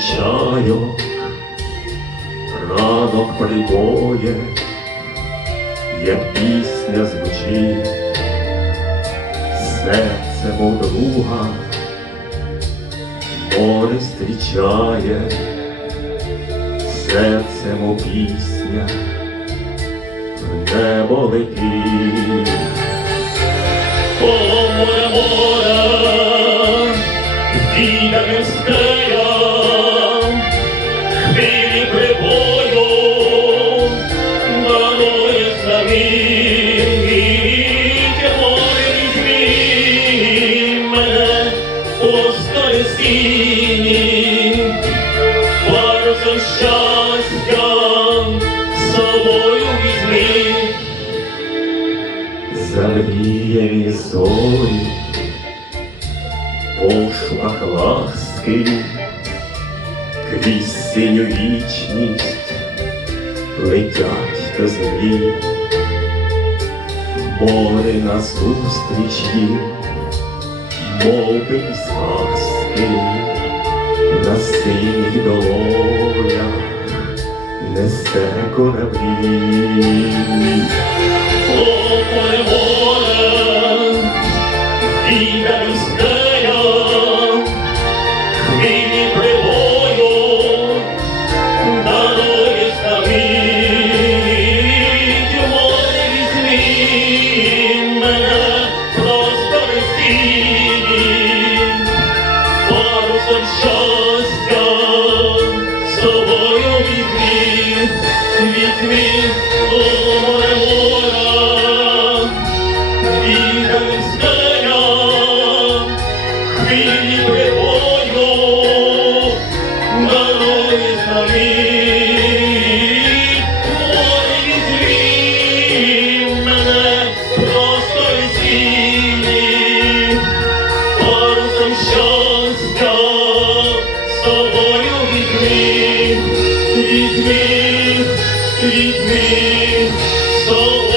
чайок, ранок прибоє, як пісня звучить, серце мов друга, море зустрічає, серце мов пісня, в небо летить. О, море, море, діда не стеля, Завіяні зорі, пошуках ласки, крізь синю вічність летять до землі, море назустріч їм, мов би сказки, на синіх долонях несе кораблі. Субтитры